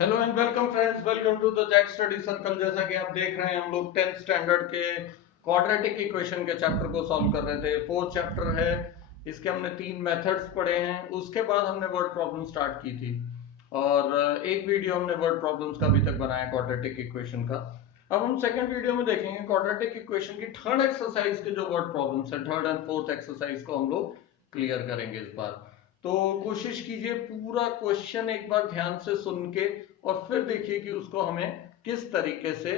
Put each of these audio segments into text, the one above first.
Hello and welcome friends, welcome to the Jack study circle. जैसा कि आप देख रहे हैं, हम लोग 10th स्टैंडर्ड के क्वाड्रेटिक इक्वेशन के चैप्टर को सॉल्व कर रहे थे। फोर्थ चैप्टर है, इसके हमने 3 मेथड्स पढ़े हैं। उसके बाद हमने वर्ड प्रॉब्लम स्टार्ट की थी और एक वीडियो हमने वर्ड प्रॉब्लम्स का अभी तक बनाया क्वाड्रेटिक इक्वेशन का। अब हम सेकंड वीडियो में देखेंगे क्वाड्रेटिक इक्वेशन की थर्ड एक्सरसाइज के जो वर्ड प्रॉब्लम्स है, थर्ड एंड फोर्थ एक्सरसाइज को हम लोग क्लियर करेंगे इस बार। तो कोशिश कीजिए पूरा क्वेश्चन एक बार ध्यान से सुन के और फिर देखिए कि उसको हमें किस तरीके से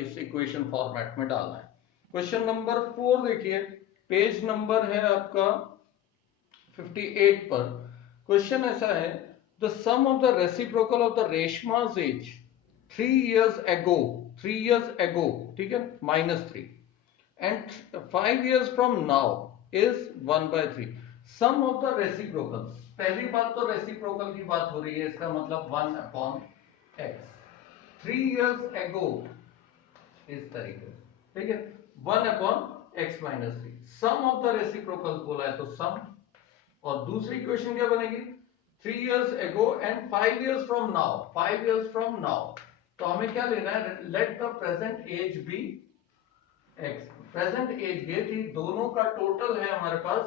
इस इक्वेशन फॉर्मेट में डालना है। क्वेश्चन नंबर 4 देखिए, पेज नंबर है आपका 58 पर। क्वेश्चन ऐसा है, the sum of the reciprocal of the Reshma's age 3 years ago, 3 years ago, ठीक है, -3, and 5 years from now is 1/3। Sum of the reciprocals, पहली बात तो रेसिप्रोकल की बात हो रही है, इसका मतलब 1/x। 3 years ago इस तरीके से, ठीक है, 1/x-3। Some of the reciprocals बोला है तो सम, और दूसरी इक्वेशन क्या बनेगी, 3 years ago and 5 years from now, 5 years from now। तो हमें क्या लेना है, let the present age be x. Present age ये थी, दोनों का टोटल है हमारे पास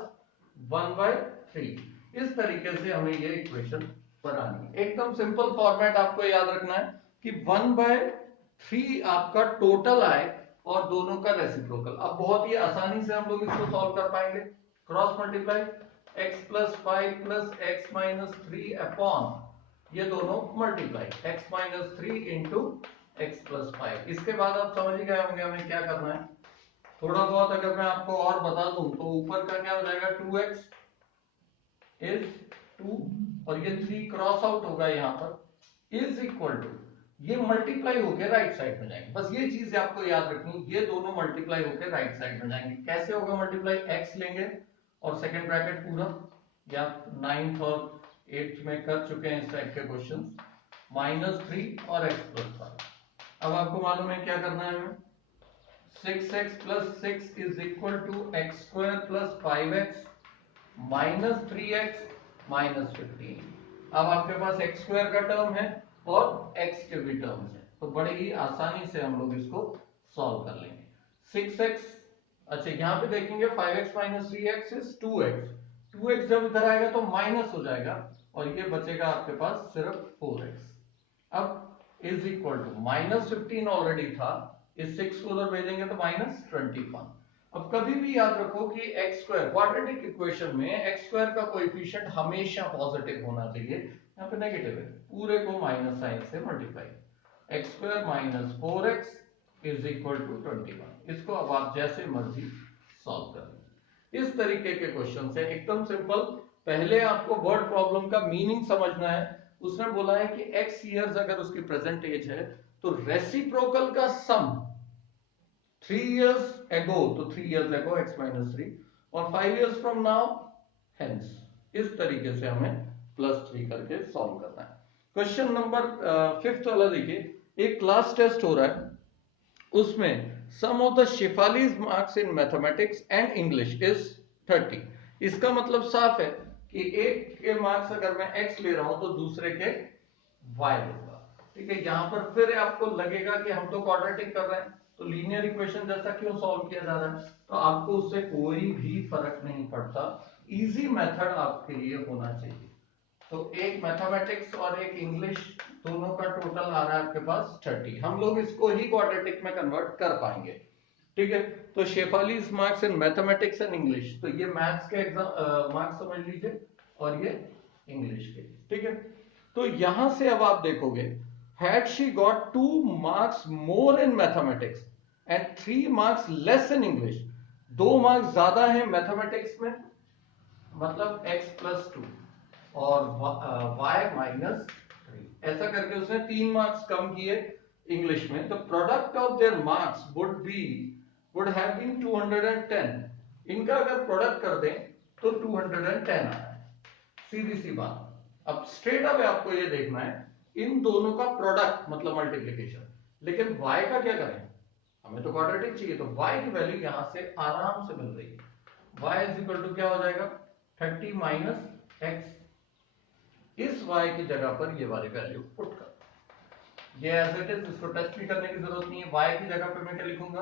1/3। इस तरीके से हमें ये इक्वेशन बनानी है। एकदम सिंपल फॉर्मेट आपको याद रखना है कि 1/3 आपका टोटल आए और दोनों का रेसिप्रोकल। अब बहुत ही आसानी से हम लोग इसको सॉल्व कर पाएंगे। Cross multiply, x+5 + x-3 upon ये दोनों मल्टीप्लाई, x-3 इंटू x+5। इसके बाद आप समझ ही गए होंगे हमें क्या करना है। थोड़ा बहुत अगर मैं आपको और बता दूं तो ऊपर का क्या हो जाएगा, 2x इज 2 और ये 3 क्रॉस आउट होगा यहाँ पर, इज इक्वल टू, ये मल्टीप्लाई होकर राइट साइड में जाएंगे। बस ये चीज आपको याद रखनी, ये दोनों मल्टीप्लाई होकर राइट साइड में जाएंगे। कैसे होगा मल्टीप्लाई, x लेंगे और सेकंड ब्रैकेट पूरा, या 9th और 8th में कर चुके हैं इस टाइप के क्वेश्चन, -3 और x+5। अब आपको मालूम है क्या करना है हमें, 6x + 6 is equal to x² + 5x -3x -15। अब आपके पास x² का टर्म है और x के भी टर्म्स है, तो बड़े ही आसानी से हम लोग इसको सॉल्व कर लेंगे। 6x, अच्छा यहाँ पे देखेंगे 5x - 3x is 2x। 2x जब इधर आएगा तो माइनस हो जाएगा और ये बचेगा आपके पास सिर्फ 4x। अब इज इक्वल टू -15 ऑलरेडी था, इस 6 को उधर भेजेंगे तो -21। अब कभी भी याद रखो कि x² क्वाड्रेटिक इक्वेशन में x² का कोएफिशिएंट हमेशा पॉजिटिव होना चाहिए। यहाँ पे नेगेटिव है, पूरे को माइनस साइन से multiply, x² - 4x is equal to 21। इसको अब आप जैसे मर्जी सॉल्व कर। इस तरीके के क्वेश्चन है, एकदम सिंपल। पहले आपको वर्ड प्रॉब्लम का मीनिंग समझना है। उसने बोला है कि x ईयर्स अगर उसकी प्रेजेंट एज है तो रेसिप्रोकल का सम 3 years ago, तो 3 years ago x-3 और 5 years from now hence। इस तरीके से हमें +3 करके सॉल्व करना है। क्वेश्चन नंबर 5th वाला देखिए, एक क्लास टेस्ट हो रहा है, उसमें sum of the Shefali's marks in mathematics and English is 30। इसका मतलब साफ है कि एक के मार्क्स अगर मैं x ले रहा हूं तो दूसरे के y लूंगा। ठीक है, यहां पर फिर आपको लगेगा कि हम तो क्वाड्रेटिक कर रहे हैं तो लीनियर इक्वेशन जैसा क्यों सॉल्व किया जा रहा है, तो आपको उससे कोई भी फर्क नहीं पड़ता। इजी मेथड आपके लिए होना चाहिए। तो एक मैथमेटिक्स और एक इंग्लिश, दोनों का टोटल आ रहा है आपके पास 30। हम लोग इसको ही क्वाड्रेटिक में कन्वर्ट कर पाएंगे। ठीक है, तो Shefali's marks in mathematics and English, तो ये मैथ्स के एग्जाम मार्क्स समझ लीजिए और ये इंग्लिश के। ठीक है, तो यहां से अब आप देखोगे, had she got 2 marks more in mathematics and 3 marks less in English, 2 marks ज्यादा है मैथमेटिक्स में, मतलब x+2 और y-3, ऐसा करके उसने 3 मार्क्स कम किए इंग्लिश में, तो product of their marks would have been 210। इनका अगर प्रोडक्ट कर दें तो 210 आ रहा है, सीधी सी बात। अब स्ट्रेट अवे आपको ये देखना है इन दोनों का प्रोडक्ट मतलब मल्टीप्लिकेशन, लेकिन y का क्या करें, हमें तो क्वाड्रेटिक चाहिए, तो y की वैल्यू यहां से आराम से मिल रही है। y इज इक्वल टू क्या हो जाएगा, 30 - x। इस y की जगह पर ये वाली वैल्यू पुट कर, ये एज इट इज, इसको टेस्ट भी करने की जरूरत नहीं है। y की जगह पे मैं क्या लिखूंगा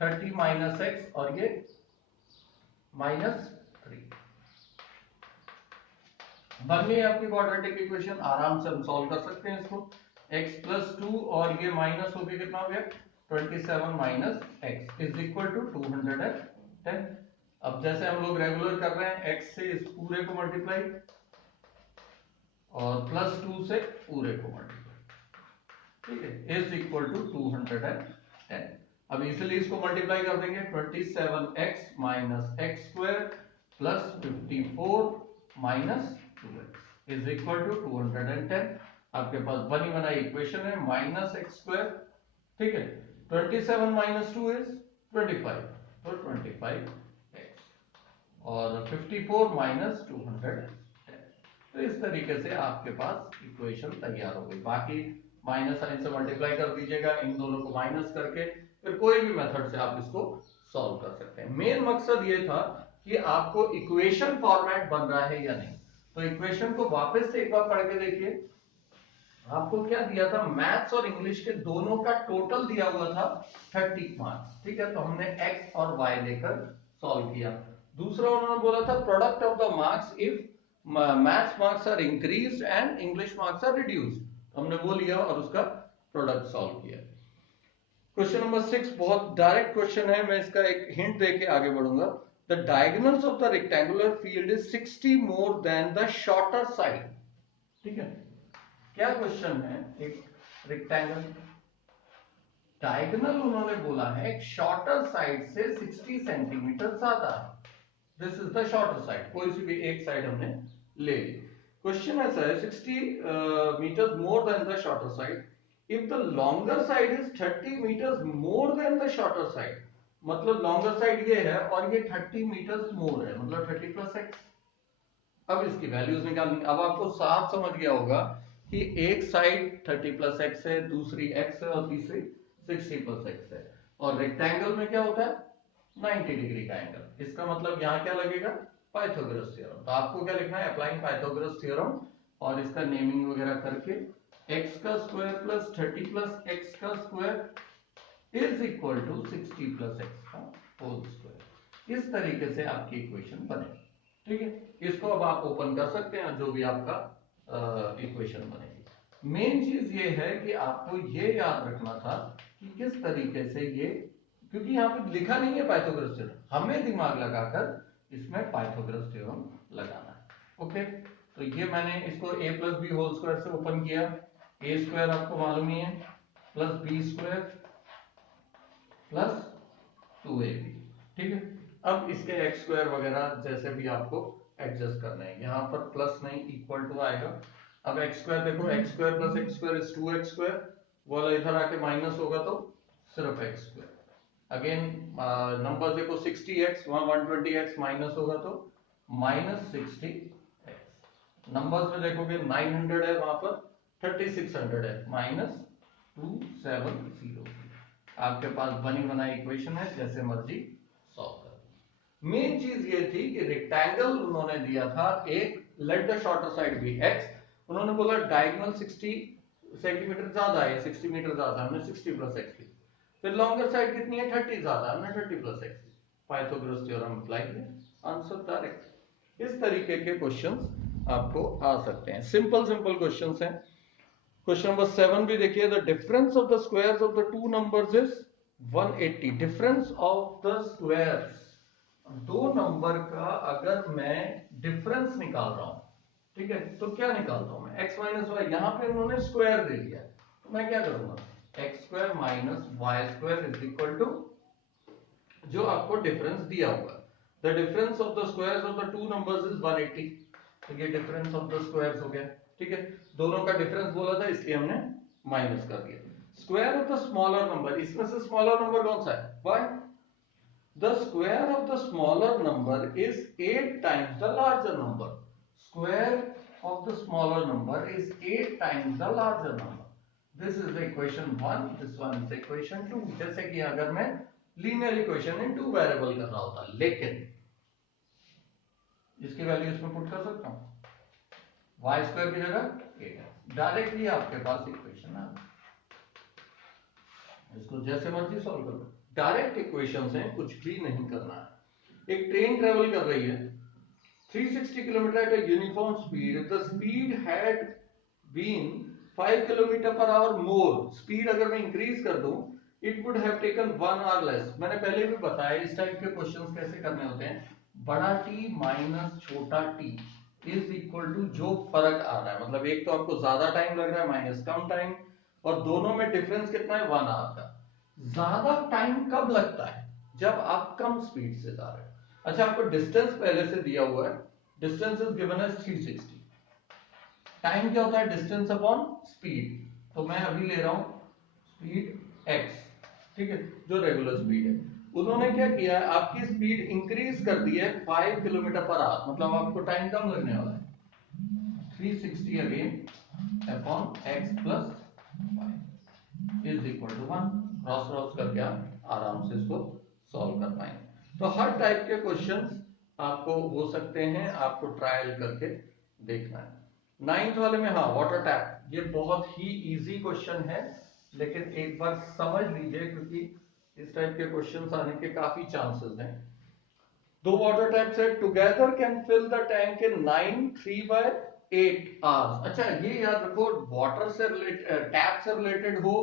30 माइनस एक्स और ये -3 बन गई आपकी क्वाड्रेटिक इक्वेशन। आराम से हम सॉल्व कर सकते हैं इसको। x प्लस 2 और ये माइनस होके कितना हो गया 27 minus x is equal to 210। अब जैसे हम लोग रेगुलर कर रहे हैं x से इस पूरे को मल्टीप्लाई और प्लस 2 से पूरे को मल्टीप्लाई, ठीक है, इज इक्वल टू 210। अब इसलिए इसको मल्टीप्लाई कर देंगे 27x minus x square plus 54 minus 2x is equal to 210। आपके पास बनी बनाई इक्वेशन है माइनस एक्स स्क्वायर, ठीक है, 27 माइनस 2 इज 25, तो 25x और 54 माइनस 210। तो इस तरीके से आपके पास इक्वेशन तैयार हो गई। बाकी माइनस साइन से मल्टीप्लाई कर दीजिएगा इन दोनों को माइनस करके, फिर कोई भी मेथड से आप इसको सॉल्व कर सकते हैं। मेन मकसद ये था कि आपको इक्वेशन फॉर्मेट बन रहा है या नहीं। तो इक्वेशन को वापस से एक बार पढ़ के देखिए। आपको क्या दिया था, मैथ्स और इंग्लिश के दोनों का टोटल दिया हुआ था 30 मार्क्स, ठीक है। तो हमने एक्स और वाई लेकर सॉल्व किया। दूसरा उन्होंने बोला था product of the marks if maths marks are increased and English marks are reduced, हमने वो लिया और उसका प्रोडक्ट सॉल्व किया। क्वेश्चन नंबर 6 बहुत डायरेक्ट क्वेश्चन है, मैं इसका एक हिंट देके आगे बढ़ूंगा। The diagonals of the rectangular field is 60 more than the shorter side, ठीक है। क्या क्वेश्चन है, एक रेक्टेंगल डायगोनल उन्होंने बोला है शॉर्टर साइड से 60 सेंटीमीटर ज्यादा है। This is the shorter side, कोई सी भी एक साइड हमने ले ली। क्वेश्चन ऐसा है 60 metre more than the shorter side if the longer side is 30 metre more than the shorter side, मतलब लॉन्गर साइड ये है और ये 30 मीटर मोर है, मतलब 30 प्लस एक्स। अब इसकी वैल्यूज निकालनी। अब आपको साफ समझ गया होगा कि एक साइड 30 प्लस एक्स है, दूसरी एक्स है और तीसरी 60 प्लस एक्स है। और रेक्टेंगल में क्या होता है 90 डिग्री का एंगल। इसका मतलब यहाँ क्या लगेगा पाइथागोरस थ्योरम। तो आपको क्या लिखना है अप्लाइंग पाइथागोरस थ्योरम और इसका नेमिंग वगैरह करके x का स्क्वायर प्लस 30 प्लस एक्स का square is equal to 60 plus x का होल स्क्वायर। इस तरीके से आपकी इक्वेशन बनेगी, ठीक है। इसको अब आप ओपन कर सकते हैं जो भी आपका इक्वेशन बनेगी। मेन चीज ये है कि आपको ये याद रखना था कि किस तरीके से ये, क्योंकि यहाँ पे लिखा नहीं है पाइथागोरस थ्योरम, हमें दिमाग लगाकर इसमें पाइथागोरस थ्योरम लगाना है। ओके, तो ये मैंने इसको a plus b whole square से ओपन किया। ए स्क्वायर आपको मालूम ही है plus B square plus 2ab, ठीक है। अब इसके एक्स स्क्वायर वगैरह जैसे भी आपको एडजस्ट करना है, यहाँ पर प्लस नहीं इक्वल टू आएगा। अब एक्स स्क्वायर देखो, x square plus x square is 2x square, बोला इधर आके माइनस होगा तो सिर्फ एक्स स्क्वायर। अगेन नंबर देखो 60x, वहां 120x माइनस होगा तो माइनस 60x। नंबर्स में देखोगे 900 है, वहां पर 3600 है, माइनस 270। आपके पास बनी बनाई इक्वेशन है, जैसे मर्जी सॉल्व कर। मेन चीज ये थी कि रेक्टेंगल उन्होंने दिया था एक, let the shorter side be x, उन्होंने बोला डायगोनल 60 सेंटीमीटर ज्यादा है, 60 मीटर ज्यादा, हमने 60 प्लस एक्स ली। फिर लॉन्गर साइड कितनी है 30 ज्यादा, हमने 30 प्लस एक्स ली। पाइथागोरस थ्योरम अप्लाई किया, आंसर डायरेक्ट। इस तरीके के क्वेश्चंस आपको आ सकते हैं, सिंपल सिंपल क्वेश्चंस हैं। क्वेश्चन नंबर 7 भी देखिए, the difference of the squares of the two numbers is 180। Difference of the squares, दो नंबर का अगर मैं डिफरेंस निकाल रहा हूं, ठीक है, तो क्या निकालता हूं मैं x माइनस वाई। यहां पे उन्होंने स्क्वायर दे दिया, तो मैं क्या करूंगा x square minus y square is equal to जो आपको डिफरेंस दिया हुआ। The difference of the squares of the two numbers is 180, तो ये डिफरेंस ऑफ द स्क्वायर्स हो गया, ठीक है। दोनों का डिफरेंस बोला था इसलिए हमने माइनस कर दिया। Square of the smaller number, इसमें से स्मॉलर नंबर कौन सा है y। The square of the smaller number is 8 times the larger number. Square of the smaller number is 8 times the larger number. This is the equation 1. This one is equation 2. जैसे कि अगर मैं linear equation in two variable कर रहा होता, लेकिन इसकी value इसमें पुट कर सकता हूं y स्क्वायर की जगह 8 है, डायरेक्टली आपके पास इक्वेशन है। इसको जैसे मर्जी सॉल्व कर लो। डायरेक्ट इक्वेशंस हैं, कुछ भी नहीं करना है। एक ट्रेन ट्रेवल कर रही है 360 kilometre at a uniform speed. The speed had been 5 kilometre per hour more. Speed अगर मैं इंक्रीज कर दूं, it would have taken 1 hour less. मैंने पहले भी बताया इस टाइप के क्वेश्चंस कैसे करने होते हैं। बड़ा टी माइनस छोटा टी इज इक्वल टू जो फर्क आ रहा है, मतलब एक तो आपको ज्यादा टाइम लग रहा है माइनस कम टाइम, और दोनों में डिफरेंस कितना है 1 आवर का। ज्यादा टाइम कब लगता है? जब आप कम स्पीड से जा रहे हो। अच्छा, आपको डिस्टेंस पहले से दिया हुआ है, distance is given as 360। Time क्या होता है? Distance upon speed. तो मैं अभी ले रहा हूं स्पीड x, ठीक है, जो रेगुलर स्पीड है। उन्होंने क्या किया है, आपकी स्पीड इंक्रीज कर दी है 5 किलोमीटर पर आवर, मतलब आपको टाइम कम लगने वाला है। 360 again upon x plus 5 is equal to 1। Cross cross करके आप आराम से इसको सॉल्व कर पाएंगे। तो हर टाइप के क्वेश्चंस आपको हो सकते हैं, आपको ट्रायल करके देखना है। 9th वाले में, हाँ, वाटर टैप, ये बहुत ही इजी क्वेश्चन है, लेकिन एक बार समझ लीजिए क्योंकि इस टाइप के क्वेश्चंस आने के काफी चांसेस हैं। दो वाटर टैप्स है, together can fill the tank in 9 3/8 hours. अच्छा, ये याद रखो, वाटर से रिलेटेड, टैप से रिलेटेड हो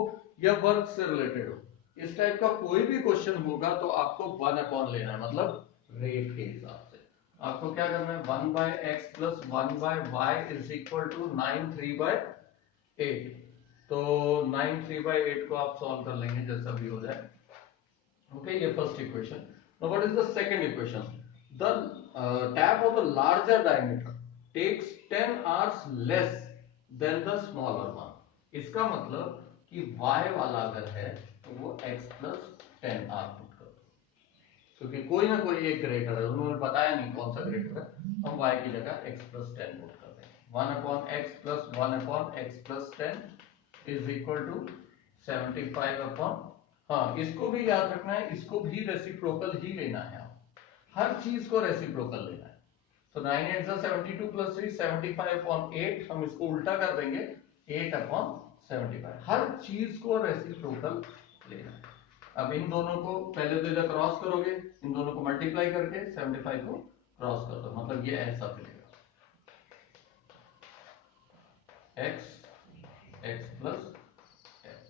या वर्क से रिलेटेड हो, इस टाइप का कोई भी क्वेश्चन होगा तो आपको 1 अपॉन लेना है, मतलब रेट के हिसाब से आपको क्या करना है, 1/x plus 1/y is equal to 9 3/8। तो 9 3/8 को आप सॉल्व कर लेंगे जैसा भी हो जाए। ओके, ये first equation. Now what is the second equation? The tap of the larger diameter takes 10 hours less than the smaller one. इसका मतलब कि y वाला अगर है तो वो x प्लस 10 आवर पुट कर दो, क्योंकि कोई ना कोई एक ग्रेटर है, उन्होंने बताया नहीं कौन सा ग्रेटर है, हम y की जगह x प्लस 10 पुट कर देंगे। 1 upon x plus 1 upon x plus 10 is equal to 75 upon, हाँ, इसको भी याद रखना है, इसको भी रेसिप्रोकल ही लेना है, आप हर चीज को रेसिप्रोकल लेना है। तो 9 8 72 प्लस 3 75 अपॉन 8, हम इसको उल्टा कर देंगे 8 अपॉन 75, हर चीज को रेसिप्रोकल लेना है। अब इन दोनों को पहले तो इधर क्रॉस करोगे, इन दोनों को मल्टीप्लाई करके 75 को क्रॉस कर दो, मतलब ये ऐसा मिलेगा x x प्लस 10,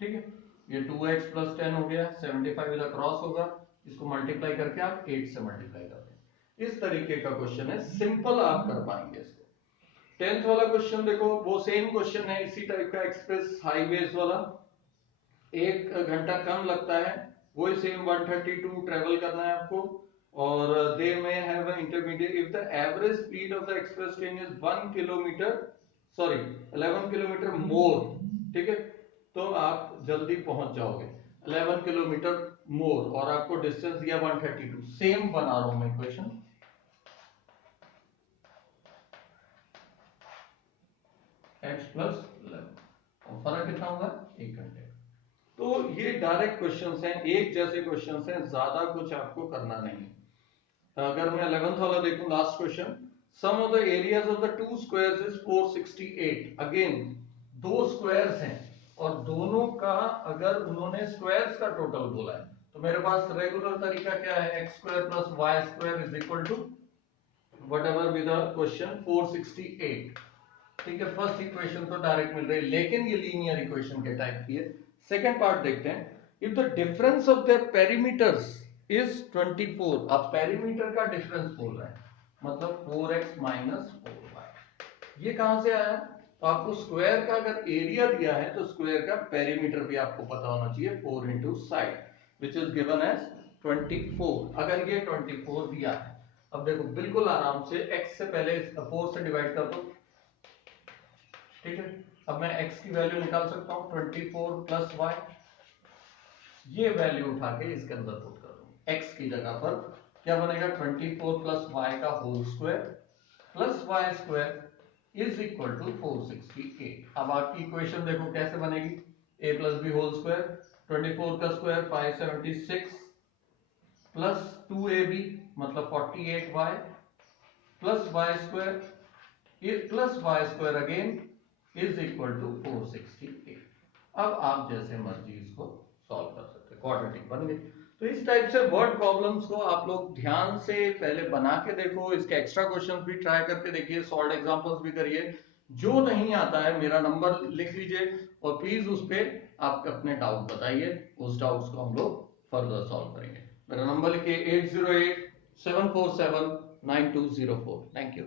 ठीक है। ये 2x प्लस 10 हो गया, 75 इधर क्रॉस होगा, इसको मल्टीप्लाई करके आप 8 से मल्टीप्लाई कर दें। इस तरीके का क्वेश्चन है, सिंपल आप कर पाएंगे इसको। 10th वाला क्वेश्चन देखो, वो सेम क्वेश्चन है, इसी टाइप का, एक्सप्रेस हाईवेज वाला, 1 घंटा कम लगता है, वही सेम 132 ट्रेवल करना है आपको, और they may have intermediate if the average speed of the express train is 1 kilometre, sorry 11 kilometre more, ठीक है, तो आप जल्दी पहुंच जाओगे 11 किलोमीटर मोर, और आपको डिस्टेंस दिया 132। सेम बना रहा हूं मैं इक्वेशन, x प्लस 11, और फर्क कितना होगा 1 घंटे। तो ये डायरेक्ट क्वेश्चंस हैं, एक जैसे क्वेश्चंस हैं, ज्यादा कुछ आपको करना नहीं। अगर मैं 11th वाला देखूं, last question, sum of the areas of the two squares is 468। Again दो स्क्वायर्स हैं और दोनों का अगर उन्होंने स्क्वायर्स का टोटल बोला है, तो मेरे पास रेगुलर तरीका क्या है, x square plus y square is equal to whatever be the question 468, ठीक है। फर्स्ट इक्वेशन तो डायरेक्ट मिल रही है, लेकिन ये लीनियर इक्वेशन के टाइप की है। सेकंड पार्ट देखते हैं, if the difference of their perimeters is 24, अब पेरीमीटर का डिफरेंस बोल रहे हैं, मतलब 4x माइनस 4y। ये कहां से आया? तो आपको स्क्वायर का अगर एरिया दिया है तो स्क्वायर का पेरीमीटर भी आपको पता होना चाहिए, 4 into side which is given as 24। अगर ये 24 दिया है, अब देखो बिल्कुल आराम से x से पहले 4 से डिवाइड कर दो, ठीक है। अब मैं x की वैल्यू निकाल सकता हूं 24 प्लस y, ये वैल्यू उठा के इसके अंदर पुट कर दूं, x की जगह पर क्या बनेगा 24 प्लस y का whole square plus y square is equal to 468। अब आपकी इक्वेशन देखो कैसे बनेगी, a plus b whole square, 24 का स्क्वायर 576 प्लस 2ab मतलब 48y plus y square plus y square again is equal to 468। अब आप जैसे मर्जी इसको सॉल्व कर सकते हैं, क्वाड्रेटिक बन गई। तो इस टाइप से वर्ड प्रॉब्लम्स को आप लोग ध्यान से पहले बना के देखो, इसके एक्स्ट्रा क्वेश्चंस भी ट्राई करके देखिए, सॉल्व एग्जांपल्स भी करिए। जो नहीं आता है मेरा नंबर लिख लीजिए और प्लीज उस पे आप अपने डाउट बताइए, उस डाउट्स को हम लोग फर्दर सॉल्व करेंगे। मेरा नंबर लिखिए 8087479204। Thank you.